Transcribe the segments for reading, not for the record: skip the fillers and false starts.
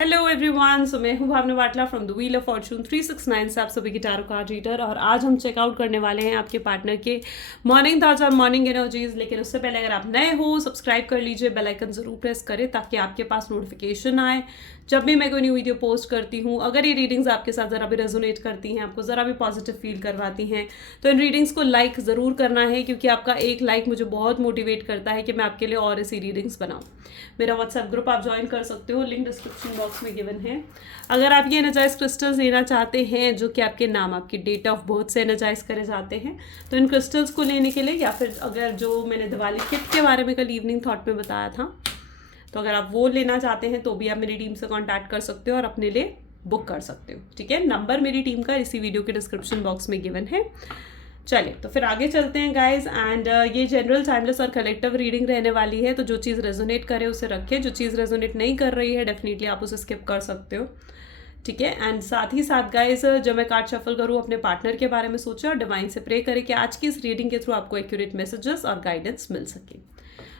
Hello everyone, सो मैं हूँ भावना वाटला from the wheel of Fortune 369 से आप सभी की टैरो कार्ड रीडर। और आज हम चेकआउट करने वाले हैं आपके पार्टनर के मॉर्निंग थॉट्स और मॉर्निंग एनर्जीज। लेकिन उससे पहले अगर आप नए हो, सब्सक्राइब कर लीजिए, बेल आइकन जरूर प्रेस करें ताकि आपके पास नोटिफिकेशन आए जब भी मैं कोई न्यू वीडियो पोस्ट करती हूँ। अगर ये रीडिंग्स आपके साथ ज़रा भी रेजोनेट करती हैं, आपको ज़रा भी पॉजिटिव फील करवाती हैं, तो इन रीडिंग्स को लाइक ज़रूर करना है, क्योंकि आपका एक लाइक मुझे बहुत मोटिवेट करता है कि मैं आपके लिए और ऐसी रीडिंग्स बनाऊँ। मेरा व्हाट्सएप ग्रुप आप ज्वाइन कर सकते हो, लिंक डिस्क्रिप्शन बॉक्स में गिवन है। अगर आप ये एनर्जाइज क्रिस्टल्स लेना चाहते हैं जो कि आपके नाम, आपकी डेट ऑफ बर्थ से एनर्जाइज करे जाते हैं, तो इन क्रिस्टल्स को लेने के लिए, या फिर अगर जो मैंने दिवाली किट के बारे में कल इवनिंग थॉट में बताया था, तो अगर आप वो लेना चाहते हैं तो भी आप मेरी टीम से कांटेक्ट कर सकते हो और अपने लिए बुक कर सकते हो। ठीक है, नंबर मेरी टीम का इसी वीडियो के डिस्क्रिप्शन बॉक्स में गिवन है। चलिए तो फिर आगे चलते हैं गाइज। एंड ये जनरल, टाइमलेस और कलेक्टिव रीडिंग रहने वाली है, तो जो चीज़ रेजोनेट करे उसे रखें, जो चीज़ रेजोनेट नहीं कर रही है डेफिनेटली आप उसे स्किप कर सकते हो। ठीक है, एंड साथ ही साथ गाइज, जब मैं कार्ड शफल करूँ अपने पार्टनर के बारे में सोचा और डिवाइन से प्रे करें कि आज की इस रीडिंग के थ्रू आपको एक्यूरेट मैसेजेस और गाइडेंस मिल सके।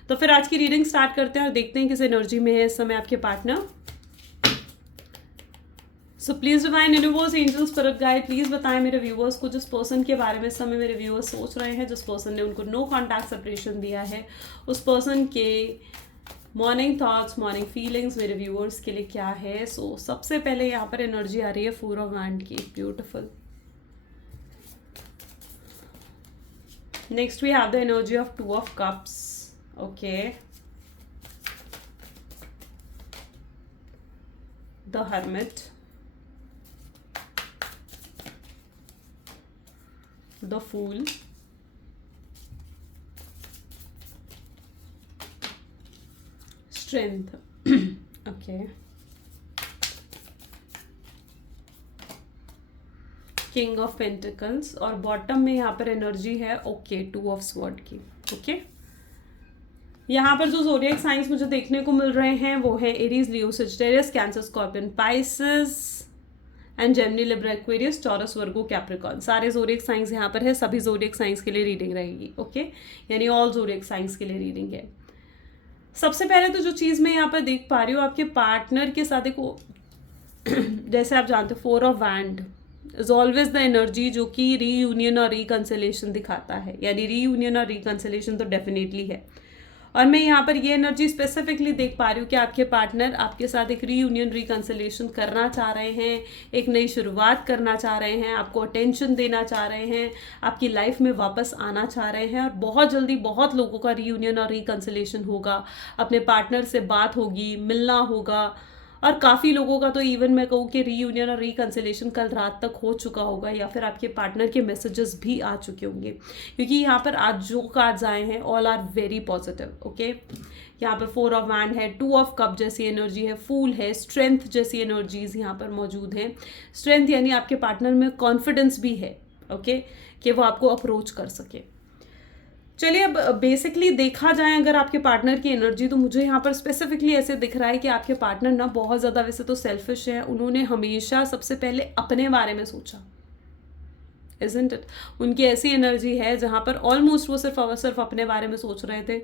तो फिर आज की रीडिंग स्टार्ट करते हैं और देखते हैं किस एनर्जी में है इस समय आपके partner. So please divine universe, angels, spirit guide, please बताएं मेरे व्यूअर्स को, जिस पर्सन के बारे में इस समय मेरे व्यूअर्स सोच रहे हैं, जिस पर्सन ने उनको नो कॉन्टैक्ट सेपरेशन दिया है, उस पर्सन के मॉर्निंग थॉट्स, मॉर्निंग फीलिंग्स मेरे व्यूअर्स के लिए क्या है। सो सबसे पहले यहाँ पर एनर्जी आ रही है 4 ऑफ वैंड की, beautiful. Next we have the energy of 2 of cups. Okay, the hermit, the fool, strength, okay, king of pentacles, और बॉटम में यहाँ पर एनर्जी है ओके 2 ऑफ स्वॉर्ड की। ओके, यहाँ पर जो ज़ोडिएक साइंस मुझे देखने को मिल रहे हैं वो है Aries, Leo, Sagittarius, cancer, scorpion, Pisces and Gemini, Libra, Aquarius, taurus, Virgo, Capricorn. सारे ज़ोडिएक साइंस यहाँ पर है, सभी ज़ोडिएक साइंस के लिए रीडिंग रहेगी। ओके, यानी ऑल ज़ोडिएक साइंस के लिए रीडिंग है। सबसे पहले तो जो चीज़ मैं यहाँ पर देख पा रही हूँ आपके पार्टनर के साथ, एक जैसे आप जानते हो 4 of wand is always the energy जो कि रीयूनियन और रिकंसिलेशन दिखाता है, यानी रीयूनियन और रिकंसिलेशन तो डेफिनेटली है। और मैं यहाँ पर ये एनर्जी स्पेसिफिकली देख पा रही हूँ कि आपके पार्टनर आपके साथ एक रीयूनियन, रिकंसिलेशन करना चाह रहे हैं, एक नई शुरुआत करना चाह रहे हैं, आपको अटेंशन देना चाह रहे हैं, आपकी लाइफ में वापस आना चाह रहे हैं। और बहुत जल्दी बहुत लोगों का रीयूनियन और रिकंसिलेशन होगा, अपने पार्टनर से बात होगी, मिलना होगा। और काफ़ी लोगों का तो इवन मैं कहूँ कि रीयूनियन और रिकंसिलेशन कल रात तक हो चुका होगा, या फिर आपके पार्टनर के मैसेजेस भी आ चुके होंगे, क्योंकि यहाँ पर आज जो कार्ड्स आए हैं all are very positive. Okay, यहाँ पर 4 ऑफ वैंड है, 2 ऑफ कप जैसी एनर्जी है, फूल है, स्ट्रेंथ जैसी एनर्जीज यहाँ पर मौजूद हैं। स्ट्रेंथ यानी आपके पार्टनर में कॉन्फिडेंस भी है, ओके, कि वो आपको अप्रोच कर सके। चलिए, अब बेसिकली देखा जाए अगर आपके पार्टनर की एनर्जी, तो मुझे यहाँ पर स्पेसिफिकली ऐसे दिख रहा है कि आपके पार्टनर ना बहुत ज़्यादा वैसे तो सेल्फिश है। उन्होंने हमेशा सबसे पहले अपने बारे में सोचा, इज़न्ट इट? उनकी ऐसी एनर्जी है जहाँ पर ऑलमोस्ट वो सिर्फ और सिर्फ अपने बारे में सोच रहे थे,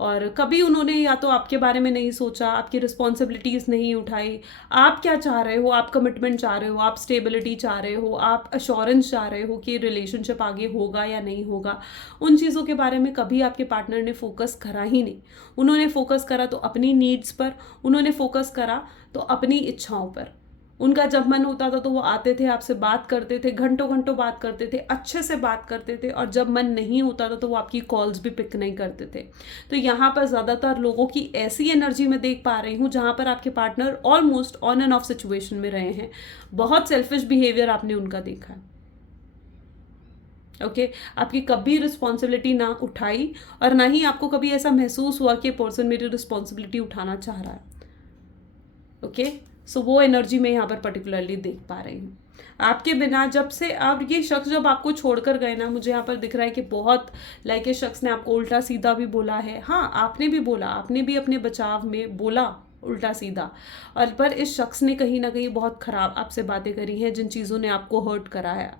और कभी उन्होंने या तो आपके बारे में नहीं सोचा, आपकी रिस्पॉन्सिबिलिटीज़ नहीं उठाई। आप क्या चाह रहे हो, आप कमिटमेंट चाह रहे हो, आप स्टेबिलिटी चाह रहे हो, आप अश्योरेंस चाह रहे हो कि रिलेशनशिप आगे होगा या नहीं होगा, उन चीज़ों के बारे में कभी आपके पार्टनर ने फोकस करा ही नहीं। उन्होंने फोकस करा तो अपनी नीड्स पर, उन्होंने फोकस करा तो अपनी इच्छाओं पर। उनका जब मन होता था तो वो आते थे, आपसे बात करते थे, घंटों घंटों बात करते थे, अच्छे से बात करते थे, और जब मन नहीं होता था तो वो आपकी कॉल्स भी पिक नहीं करते थे। तो यहाँ पर ज़्यादातर लोगों की ऐसी एनर्जी में देख पा रही हूँ जहाँ पर आपके partner almost on end of situation में रहे हैं। बहुत सेल्फिश बिहेवियर आपने उनका देखा है। ओके, आपकी कभी रिस्पॉन्सिबिलिटी ना उठाई, और ना ही आपको कभी ऐसा महसूस हुआ कि पर्सन मेरी रिस्पॉन्सिबिलिटी उठाना चाह रहा है। ओके, सो वो एनर्जी मैं यहाँ पर पर्टिकुलरली देख पा रही हूँ। आपके बिना जब से अब ये शख्स जब आपको छोड़कर गए ना, मुझे यहाँ पर दिख रहा है कि बहुत लाइक इस शख्स ने आपको उल्टा सीधा भी बोला है। हाँ, आपने भी बोला, आपने भी अपने बचाव में बोला उल्टा सीधा, और पर इस शख्स ने कहीं ना कहीं बहुत ख़राब आपसे बातें करी हैं, जिन चीज़ों ने आपको हर्ट करा है।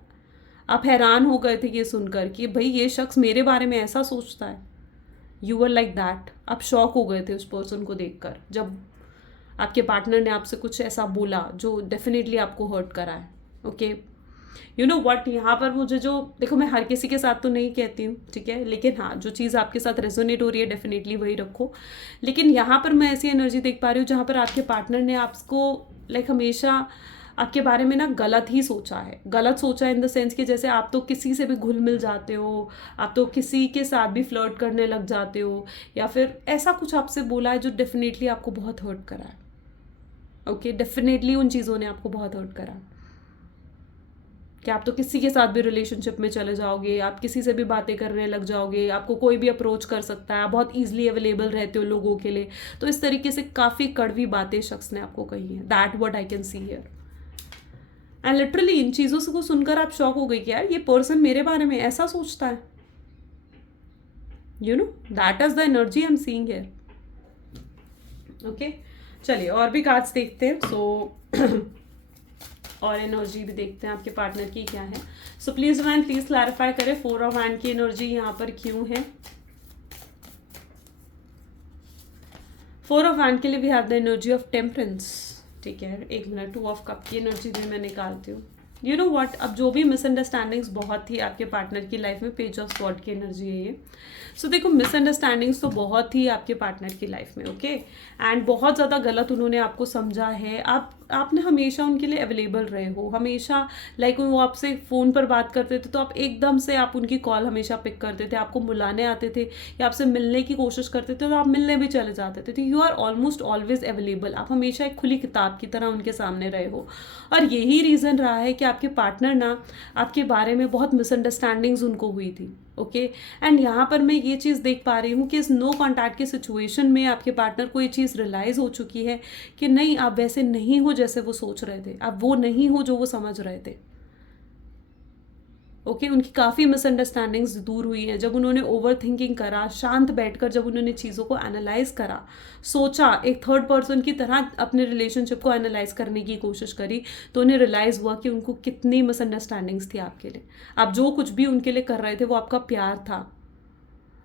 आप हैरान हो गए थे ये सुनकर कि भाई ये शख्स मेरे बारे में ऐसा सोचता है। यू वर लाइक दैट, आप शॉक हो गए थे उस पर्सन को देखकर। जब आपके पार्टनर ने आपसे कुछ ऐसा बोला जो डेफिनेटली आपको हर्ट करा है. ओके, यू नो वट, यहाँ पर मुझे जो, देखो मैं हर किसी के साथ तो नहीं कहती हूँ, ठीक है, लेकिन हाँ जो चीज़ आपके साथ रेजोनेट हो रही है डेफिनेटली वही रखो. लेकिन यहाँ पर मैं ऐसी एनर्जी देख पा रही हूँ जहाँ पर आपके पार्टनर ने आपको लाइक हमेशा आपके बारे में ना गलत ही सोचा है. गलत सोचा इन द सेंस कि जैसे आप तो किसी से भी घुल मिल जाते हो, आप तो किसी के साथ भी फ्लर्ट करने लग जाते हो, या फिर ऐसा कुछ आपसे बोला है जो डेफिनेटली आपको बहुत हर्ट करा है. ओके, डेफिनेटली उन चीज़ों ने आपको बहुत हर्ट करा कि आप तो किसी के साथ भी रिलेशनशिप में चले जाओगे, आप किसी से भी बातें करने लग जाओगे, आपको कोई भी अप्रोच कर सकता है, आप बहुत ईजिली अवेलेबल रहते हो लोगों के लिए. तो इस तरीके से काफ़ी कड़वी बातें शख्स ने आपको कही हैं. That what I can see here. And literally in चीज़ों से को सुनकर आप शॉक हो गई कि यार ये पर्सन मेरे बारे में ऐसा सोचता है. You know that is the energy I am seeing here. Okay, चलिए और भी कार्ड्स देखते हैं. सो और एनर्जी भी देखते हैं आपके पार्टनर की क्या है. सो प्लीज डिवाइन प्लीज क्लैरिफाई करें 4 ऑफ हैंड की एनर्जी यहाँ पर क्यों है. 4 ऑफ हैंड के लिए we have the energy of temperance. ठीक है, एक मिनट. 2 ऑफ कप की एनर्जी भी मैं निकालती हूँ. यू नो व्हाट, अब जो भी मिसअंडरस्टैंडिंग्स बहुत थी आपके पार्टनर की लाइफ में, पेज ऑफ स्वॉर्ड की एनर्जी है ये. सो देखो मिसअंडरस्टैंडिंग्स तो बहुत थी आपके पार्टनर की लाइफ में. ओके, एंड बहुत ज़्यादा गलत उन्होंने आपको समझा है. आपने हमेशा उनके लिए अवेलेबल रहे हो, हमेशा लाइक वो आपसे फ़ोन पर बात करते थे तो आप एकदम से आप उनकी कॉल हमेशा पिक करते थे, आपको बुलाने आते थे या आपसे मिलने की कोशिश करते थे तो आप मिलने भी चले जाते थे. You are almost always available. आप हमेशा एक खुली किताब की तरह उनके सामने रहे हो. और यही रीज़न रहा है कि आपके पार्टनर ना आपके बारे में बहुत मिसअंडरस्टैंडिंग्स उनको हुई थी. ओके, एंड यहाँ पर मैं ये चीज़ देख पा रही हूँ कि इस नो कॉन्टैक्ट की सिचुएशन में आपके पार्टनर को ये चीज़ रियलाइज़ हो चुकी है कि नहीं, आप वैसे नहीं हो जैसे वो सोच रहे थे, आप वो नहीं हो जो वो समझ रहे थे. ओके, उनकी काफ़ी मिसअंडरस्टैंडिंग्स दूर हुई हैं जब उन्होंने ओवर थिंकिंग करा, शांत बैठकर जब उन्होंने चीज़ों को एनालाइज करा, सोचा, एक थर्ड पर्सन की तरह अपने रिलेशनशिप को एनालाइज करने की कोशिश करी, तो उन्हें रियलाइज़ हुआ कि उनको कितनी मिसअंडरस्टैंडिंग्स थी आपके लिए. आप जो कुछ भी उनके लिए कर रहे थे वो आपका प्यार था.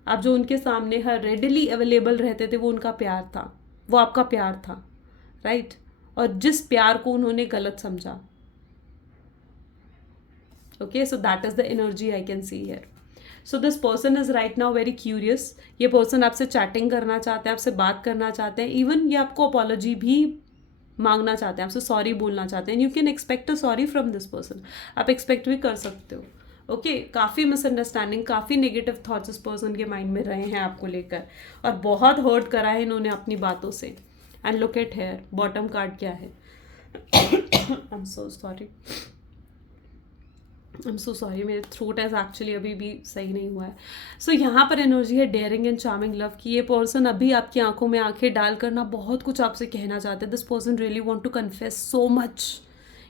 आप जो उनके सामने हर रेडिली अवेलेबल रहते थे वो उनका प्यार था, वो आपका प्यार था. राइट, और जिस प्यार को उन्होंने गलत समझा. Okay, so that is the energy I can see here. So this person is right now very curious. ये person आपसे chatting करना चाहते हैं, आपसे बात करना चाहते हैं, even ये आपको apology भी मांगना चाहते हैं, आपसे सॉरी बोलना चाहते हैं. You can expect a sorry from this person. आप expect भी कर सकते हो. ओके, काफ़ी मिसअंडरस्टैंडिंग, काफ़ी नेगेटिव थॉट्स इस पर्सन के माइंड में रहे हैं आपको लेकर, और बहुत हर्ट करा है इन्होंने अपनी बातों से. And look at here, bottom card क्या है. I am so sorry, I am so sorry, मेरे थ्रोट एज एक्चुअली अभी भी सही नहीं हुआ है. सो यहाँ पर एनर्जी है डेयरिंग एंड चार्मिंग लव की. ये पर्सन अभी आपकी आंखों में आंखें डाल कर ना बहुत कुछ आपसे कहना चाहते हैं. This person really want to confess so much.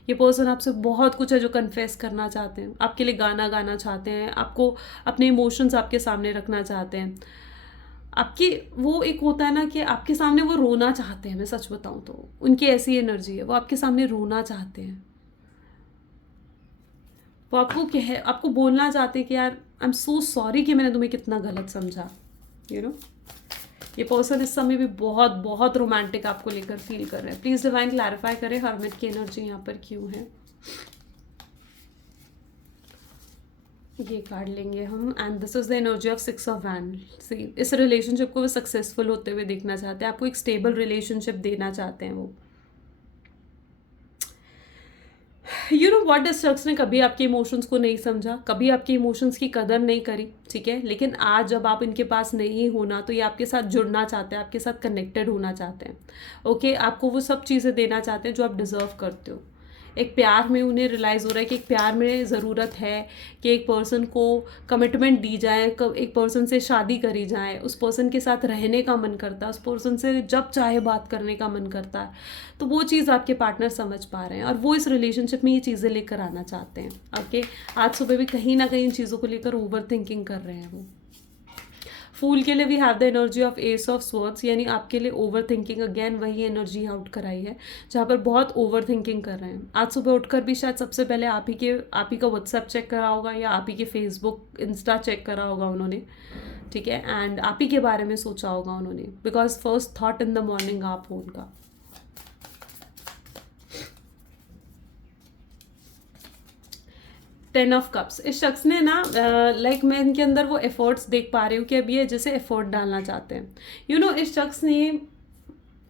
ये पर्सन आपसे बहुत कुछ है जो कन्फेस करना चाहते हैं, आपके लिए गाना गाना चाहते हैं, आपको अपने इमोशंस आपके सामने रखना चाहते हैं. आपकी वो एक होता है ना कि आपके सामने वो रोना चाहते हैं. मैं सच बताऊँ तो उनकी ऐसी एनर्जी है, वो आपके सामने रोना चाहते हैं. वो आपको बोलना चाहते हैं कि यार आई एम सो सॉरी कि मैंने तुम्हें कितना गलत समझा. यू नो ये पर्सन इस समय भी बहुत बहुत रोमांटिक आपको लेकर फील कर रहे हैं. प्लीज डिवाइन क्लैरिफाई करें हर्मिट की एनर्जी यहाँ पर क्यों है. ये कार्ड लेंगे हम, and this is the energy of 6 of wand. See, इस रिलेशनशिप को वो सक्सेसफुल होते हुए देखना चाहते हैं, आपको एक स्टेबल रिलेशनशिप देना चाहते हैं वो. यू नो व्हाट, इस शख्स ने कभी आपके इमोशंस को नहीं समझा, कभी आपके इमोशंस की कदर नहीं करी. ठीक है, लेकिन आज जब आप इनके पास नहीं होना तो ये आपके साथ जुड़ना चाहते हैं, आपके साथ कनेक्टेड होना चाहते हैं. ओके, आपको वो सब चीज़ें देना चाहते हैं जो आप डिज़र्व करते हो. एक प्यार में उन्हें रियलाइज़ हो रहा है कि एक प्यार में ज़रूरत है कि एक पर्सन को कमिटमेंट दी जाए, एक पर्सन से शादी करी जाए, उस पर्सन के साथ रहने का मन करता है, उस पर्सन से जब चाहे बात करने का मन करता है. तो वो चीज़ आपके पार्टनर समझ पा रहे हैं और वो इस रिलेशनशिप में ये चीज़ें लेकर आना चाहते हैं. ओके, आज सुबह भी कहीं ना कहीं इन चीज़ों को लेकर ओवर थिंकिंग कर रहे हैं वो. फूल के लिए we have the energy of ace of swords, यानी आपके लिए ओवर थिंकिंग, अगेन वही एनर्जी आउट कराई है जहाँ पर बहुत ओवर थिंकिंग कर रहे हैं. आज सुबह उठकर भी शायद सबसे पहले आप ही का व्हाट्सएप चेक करा होगा या आप ही के फेसबुक इंस्टा चेक करा होगा उन्होंने. ठीक है, एंड आप ही के बारे में सोचा होगा उन्होंने, because first thought in the morning आप हो उनका. 10 ऑफ कप्स, इस शख्स ने ना लाइक मैं इनके अंदर वो एफर्ट्स देख पा रही हूँ कि अब ये जैसे एफर्ट डालना चाहते हैं। इस शख्स ने,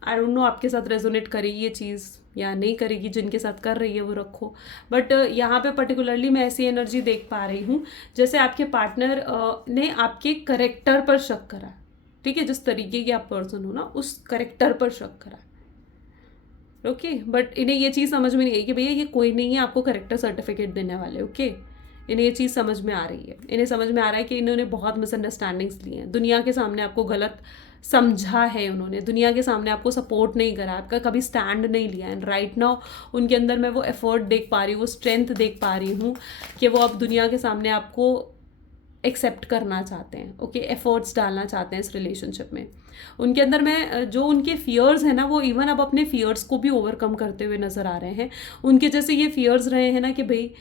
आई डोंट नो आपके साथ रेजोनेट करेगी ये चीज़ या नहीं करेगी, जिनके साथ कर रही है वो रखो, बट यहाँ पे पर्टिकुलरली मैं ऐसी एनर्जी देख पा रही हूँ जैसे आपके पार्टनर ने आपके करेक्टर पर शक करा है, ठीक है, जिस तरीके की आप पर्सन हो ना उस करेक्टर पर शक करा है, ओके। बट इन्हें ये चीज़ समझ में नहीं आई कि भैया ये कोई नहीं है आपको करेक्टर सर्टिफिकेट देने वाले, ओके। इन्हें ये चीज़ समझ में आ रही है, इन्हें समझ में आ रहा है कि इन्होंने बहुत मिसअंडरस्टैंडिंग्स ली हैं, दुनिया के सामने आपको गलत समझा है, उन्होंने दुनिया के सामने आपको सपोर्ट नहीं करा, आपका कभी स्टैंड नहीं लिया, एंड राइट नाउ उनके अंदर मैं वो एफर्ट देख पा रही हूँ, वो स्ट्रेंथ देख पा रही हूँ कि वो अब दुनिया के सामने आपको एक्सेप्ट करना चाहते हैं, ओके, एफर्ट्स डालना चाहते हैं इस रिलेशनशिप में। उनके अंदर मैं जो उनके फियर्स हैं ना, वो इवन अब अपने फियर्स को भी ओवरकम करते हुए नज़र आ रहे हैं। उनके जैसे ये फियर्स रहे हैं ना कि भाई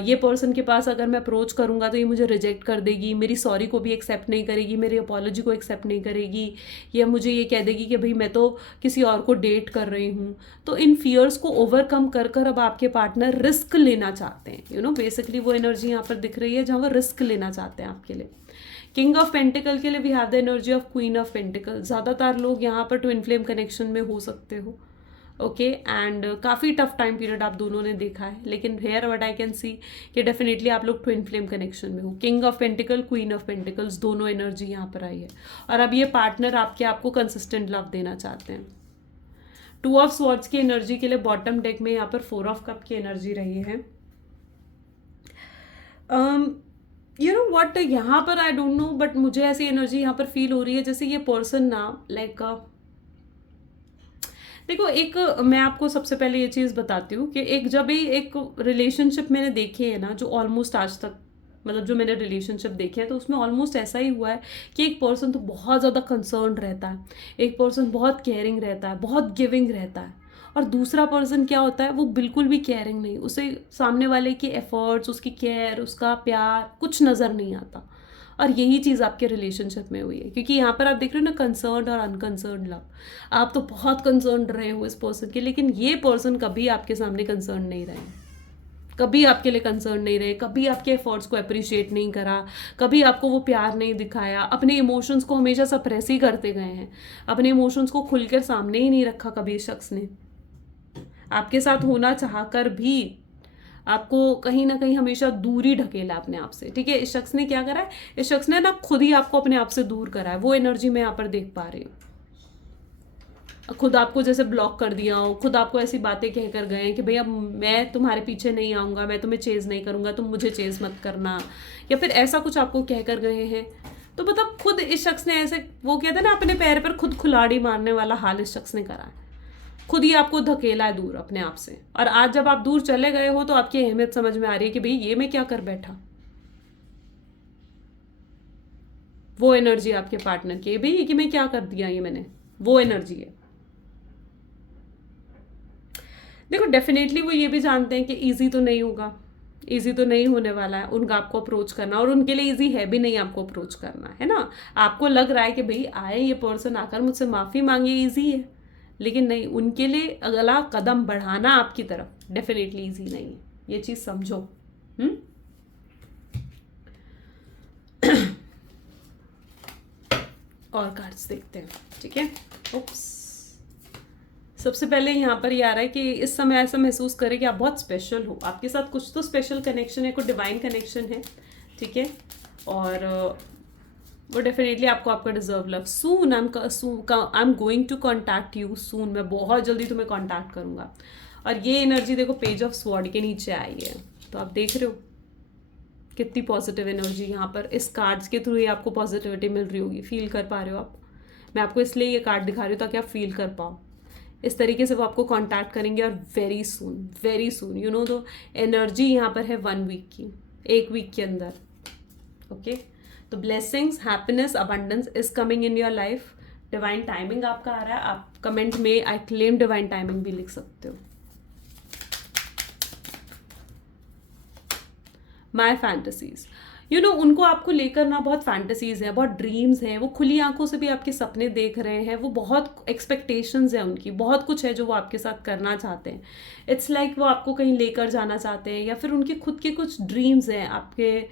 ये पर्सन के पास अगर मैं अप्रोच करूँगा तो ये मुझे रिजेक्ट कर देगी, मेरी सॉरी को भी एक्सेप्ट नहीं करेगी, मेरी अपॉलॉजी को एक्सेप्ट नहीं करेगी, या मुझे ये कह देगी कि भाई मैं तो किसी और को डेट कर रही हूँ। तो इन फियर्स को ओवरकम कर कर अब आपके पार्टनर रिस्क लेना चाहते हैं, बेसिकली वो एनर्जी यहाँ पर दिख रही है जहाँ वो रिस्क लेना चाहते हैं आपके लिए। किंग ऑफ पेंटिकल के लिए we have the energy of queen of pentacle. ज़्यादातर लोग यहाँ पर ट्विन फ्लेम कनेक्शन में हो सकते हो, ओके, एंड काफ़ी टफ टाइम पीरियड आप दोनों ने देखा है, लेकिन here what I can see कि डेफिनेटली आप लोग ट्विन फ्लेम कनेक्शन में हो। King of pentacle, queen of pentacles, दोनों एनर्जी यहाँ पर आई है, और अब ये पार्टनर आपको कंसिस्टेंट लव देना चाहते हैं। 2 ऑफ स्वॉर्ड्स की एनर्जी के लिए बॉटम डेक में यहाँ पर 4 ऑफ कप की एनर्जी रही है। व्हाट यहाँ पर आई डोंट नो, बट मुझे ऐसी एनर्जी यहाँ पर फील हो रही है जैसे ये पर्सन ना लाइक देखो, एक मैं आपको सबसे पहले ये चीज़ बताती हूँ कि जब भी एक रिलेशनशिप मैंने देखे है ना, जो ऑलमोस्ट आज तक मतलब जो मैंने रिलेशनशिप देखे हैं, तो उसमें ऑलमोस्ट ऐसा ही हुआ है कि एक पर्सन तो बहुत ज़्यादा कंसर्न रहता है, एक पर्सन बहुत केयरिंग रहता है, बहुत गिविंग रहता है, और दूसरा पर्सन क्या होता है, वो बिल्कुल भी केयरिंग नहीं, उसे सामने वाले के एफर्ट्स, उसकी केयर, उसका प्यार कुछ नज़र नहीं आता। और यही चीज़ आपके रिलेशनशिप में हुई है, क्योंकि यहाँ पर आप देख रहे हो ना कंसर्न और अनकंसर्न लव। आप तो बहुत कंसर्न रहे हो इस पर्सन के, लेकिन ये पर्सन कभी आपके सामने कंसर्न नहीं रहे, कभी आपके लिए कंसर्न नहीं रहे, कभी आपके एफर्ट्स को अप्रिशिएट नहीं करा, कभी आपको वो प्यार नहीं दिखाया, अपने इमोशंस को हमेशा सप्रेस ही करते गए हैं, अपने इमोशंस को खुलकर सामने ही नहीं रखा कभी इस शख्स ने। आपके साथ होना चाह कर भी आपको कहीं ना कहीं हमेशा दूरी ढकेला अपने आप से, ठीक है। इस शख्स ने क्या करा है, इस शख्स ने ना खुद ही आपको अपने आप से दूर करा है, वो एनर्जी मैं यहाँ पर देख पा रही हूँ। खुद आपको जैसे ब्लॉक कर दिया हो, खुद आपको ऐसी बातें कह कर गए हैं कि भैया मैं तुम्हारे पीछे नहीं आऊँगा, मैं तुम्हें चेज़ नहीं करूँगा, तुम मुझे चेज़ मत करना, या फिर ऐसा कुछ आपको कह कर गए हैं। तो मतलब खुद इस शख्स ने ऐसे, वो कहते हैं ना, अपने पैर पर खुद कुल्हाड़ी मारने वाला हाल इस शख्स ने करा है, खुद ही आपको धकेला है दूर अपने आप से। और आज जब आप दूर चले गए हो तो आपकी अहमियत समझ में आ रही है कि भाई ये मैं क्या कर बैठा। वो एनर्जी आपके पार्टनर की, भाई कि मैं क्या कर दिया ये मैंने, वो एनर्जी है। देखो, डेफिनेटली वो ये भी जानते हैं कि ईजी तो नहीं होगा, ईजी तो नहीं होने वाला है उनका आपको अप्रोच करना, और उनके लिए ईजी है भी नहीं आपको अप्रोच करना, है ना। आपको लग रहा है कि भाई आए ये पर्सन, आकर मुझसे माफ़ी मांगे, ईजी है, लेकिन नहीं, उनके लिए अगला कदम बढ़ाना आपकी तरफ डेफिनेटली ईजी नहीं है, ये चीज़ समझो। और कार्ड्स देखते हैं, ठीक है। ओप्स, सबसे पहले यहाँ पर ये आ रहा है कि इस समय ऐसा महसूस करें कि आप बहुत स्पेशल हो, आपके साथ कुछ तो स्पेशल कनेक्शन है, कोई डिवाइन कनेक्शन है, ठीक है। और वो डेफिनेटली आपको आपका deserve love soon, I am going to contact you soon, मैं बहुत जल्दी तुम्हें कॉन्टैक्ट करूँगा। और ये एनर्जी देखो पेज ऑफ स्वॉर्ड के नीचे आई है, तो आप देख रहे हो कितनी पॉजिटिव एनर्जी यहाँ पर इस कार्ड्स के थ्रू ही आपको पॉजिटिविटी मिल रही होगी, फील कर पा रहे हो आप। मैं आपको इसलिए ये कार्ड दिखा रही हूँ ताकि आप फील कर पाओ। इस तरीके से वो आपको कांटेक्ट करेंगे, और वेरी सून तो एनर्जी यहाँ पर है 1 वीक की, 1 वीक के अंदर, ओके। तो blessings, happiness, abundance is coming in your life. Divine timing आपका आ रहा है, आप कमेंट में आई क्लेम डिवाइन टाइमिंग भी लिख सकते हो। माई फैंटेसीज, उनको आपको लेकर ना बहुत फैंटेसीज है, बहुत ड्रीम्स हैं, वो खुली आंखों से भी आपके सपने देख रहे हैं, वो बहुत एक्सपेक्टेशंस हैं उनकी, बहुत कुछ है जो वो आपके साथ करना चाहते हैं। इट्स लाइक वो आपको कहीं लेकर जाना चाहते हैं, या फिर उनके खुद के कुछ ड्रीम्स हैं आपके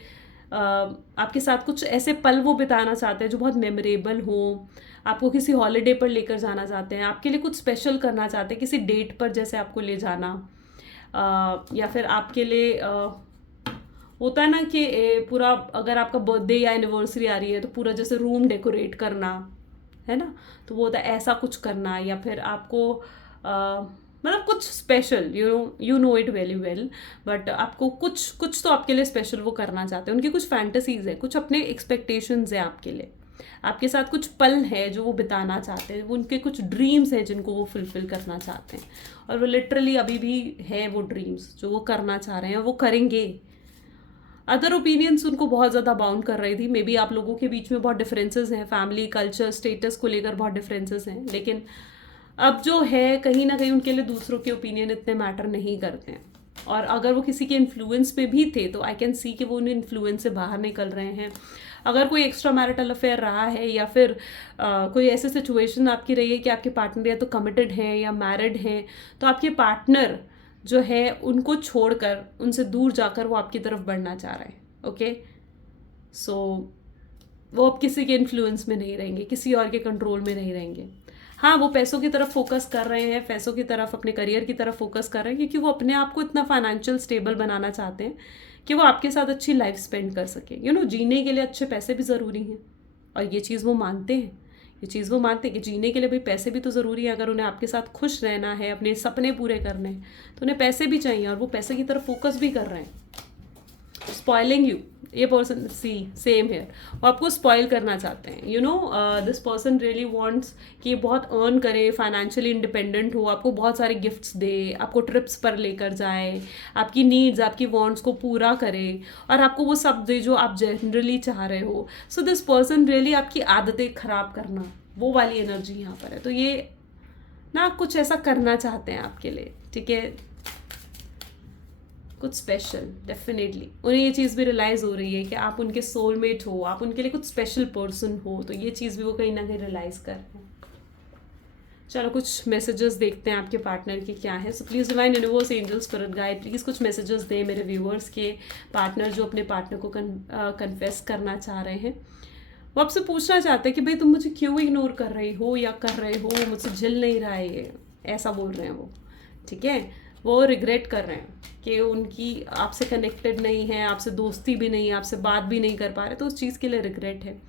साथ, कुछ ऐसे पल वो बिताना चाहते हैं जो बहुत मेमोरेबल हो। आपको किसी हॉलीडे पर लेकर जाना चाहते हैं, आपके लिए कुछ स्पेशल करना चाहते हैं, किसी डेट पर जैसे आपको ले जाना, या फिर आपके लिए होता है ना कि पूरा, अगर आपका बर्थडे या एनिवर्सरी आ रही है तो पूरा जैसे रूम डेकोरेट करना, है ना, तो वो होता है ऐसा कुछ करना। या फिर आपको मतलब कुछ special, you know it very well, but आपको कुछ कुछ तो आपके लिए स्पेशल वो करना चाहते हैं। उनकी कुछ फैंटेसीज है, कुछ अपने एक्सपेक्टेशंस है आपके लिए, आपके साथ कुछ पल है जो वो बिताना चाहते हैं, वो उनके कुछ ड्रीम्स हैं जिनको वो फुलफिल करना चाहते हैं, और वो लिटरली अभी भी है वो ड्रीम्स जो वो करना चाह रहे हैं, वो करेंगे। अदर ओपिनियंस उनको बहुत ज़्यादा बाउंड कर रही थी, मे बी आप लोगों के बीच में बहुत डिफरेंसेस हैं, फैमिली कल्चर स्टेटस को लेकर बहुत डिफरेंसेस हैं, लेकिन अब जो है कहीं ना कहीं उनके लिए दूसरों के ओपिनियन इतने मैटर नहीं करते हैं। और अगर वो किसी के इन्फ्लुएंस पे भी थे तो आई कैन सी कि वो उन इन्फ्लुएंस से बाहर निकल रहे हैं। अगर कोई एक्स्ट्रा मैरिटल अफेयर रहा है, या फिर कोई ऐसी सिचुएशन आपकी रही है कि आपके पार्टनर या तो कमिटेड हैं या मैरिड हैं, तो आपके पार्टनर जो है उनको छोड़कर, उनसे दूर जाकर वो आपकी तरफ बढ़ना चाह रहे हैं। ओके, सो वो अब किसी के इन्फ्लुएंस में नहीं रहेंगे, किसी और के कंट्रोल में नहीं रहेंगे। हाँ, वो पैसों की तरफ फोकस कर रहे हैं, पैसों की तरफ, अपने करियर की तरफ फोकस कर रहे हैं, क्योंकि वो अपने आप को इतना फाइनेंशियल स्टेबल बनाना चाहते हैं कि वो आपके साथ अच्छी लाइफ स्पेंड कर सके। जीने के लिए अच्छे पैसे भी ज़रूरी हैं, और ये चीज़ वो मानते हैं, कि जीने के लिए भाई पैसे भी तो ज़रूरी है। अगर उन्हें आपके साथ खुश रहना है, अपने सपने पूरे करने हैं, तो उन्हें पैसे भी चाहिए, और वो पैसे की तरफ फोकस भी कर रहे हैं। स्पॉइलिंग यू, ये पर्सन सी सेम हेयर, वो आपको स्पॉइल करना चाहते हैं। दिस पर्सन रियली वांट्स कि ये बहुत अर्न करे, फाइनेंशियली इंडिपेंडेंट हो, आपको बहुत सारे गिफ्ट्स दे, आपको ट्रिप्स पर लेकर जाए, आपकी नीड्स, आपकी वांट्स को पूरा करे, और आपको वो सब दे जो आप जनरली चाह रहे हो। सो दिस पर्सन रियली आपकी आदतें खराब करना, वो वाली एनर्जी यहाँ पर है। तो ये ना कुछ ऐसा करना चाहते हैं आपके लिए, ठीक है, कुछ स्पेशल। डेफिनेटली उन्हें ये चीज़ भी रियलाइज़ हो रही है कि आप उनके सोलमेट हो, आप उनके लिए कुछ स्पेशल पर्सन हो, तो ये चीज़ भी वो कहीं ना कहीं रियलाइज़ कर रहे हैं। चलो कुछ मैसेजेस देखते हैं आपके पार्टनर के क्या है। So please divine universe, angel, spirit guide, please कुछ मैसेजेस दें मेरे व्यूअर्स के पार्टनर जो अपने पार्टनर को कन्फेस करना चाह रहे हैं। वो आपसे पूछना चाहते हैं कि भाई तुम मुझे क्यों इग्नोर कर रही हो या कर रहे हो, मुझसे झिल नहीं रहा है ये, ऐसा बोल रहे हैं वो, ठीक है। वो रिग्रेट कर रहे हैं कि उनकी आपसे कनेक्टेड नहीं है, आपसे दोस्ती भी नहीं है, आपसे बात भी नहीं कर पा रहे, तो उस चीज़ के लिए रिग्रेट है।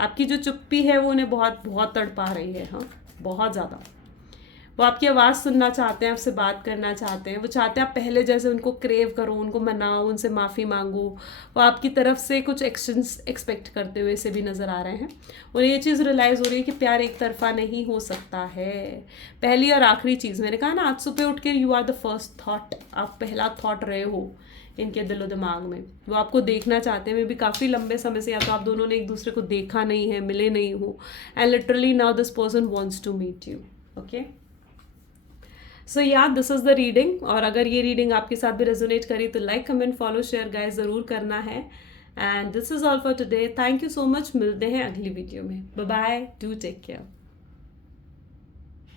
आपकी जो चुप्पी है वो उन्हें बहुत बहुत तड़पा रही है, हाँ, बहुत ज़्यादा। वो आपकी आवाज़ सुनना चाहते हैं, आपसे बात करना चाहते हैं, वो चाहते हैं आप पहले जैसे उनको क्रेव करो, उनको मनाओ, उनसे माफ़ी मांगो। वो आपकी तरफ से कुछ एक्शंस एक्सपेक्ट करते हुए से भी नज़र आ रहे हैं। उन्हें ये चीज़ रियलाइज़ हो रही है कि प्यार एक तरफा नहीं हो सकता है। पहली और आखिरी चीज़, मैंने कहा ना आज सुबह उठ के you are the first thought, आप पहला थाट रहे हो इनके दिलो दिमाग में। वो आपको देखना चाहते हैं, मे भी काफ़ी लंबे समय से, या तो आप दोनों ने एक दूसरे को देखा नहीं है, मिले नहीं हो, and literally now this person wants to meet you. Okay, so yeah this is the reading. और अगर ये रीडिंग आपके साथ भी रेजोनेट करी तो like, comment, follow, share guys ज़रूर करना है। And this is all for today. Thank you so much, मिलते हैं अगली वीडियो में। Bye bye, do take care.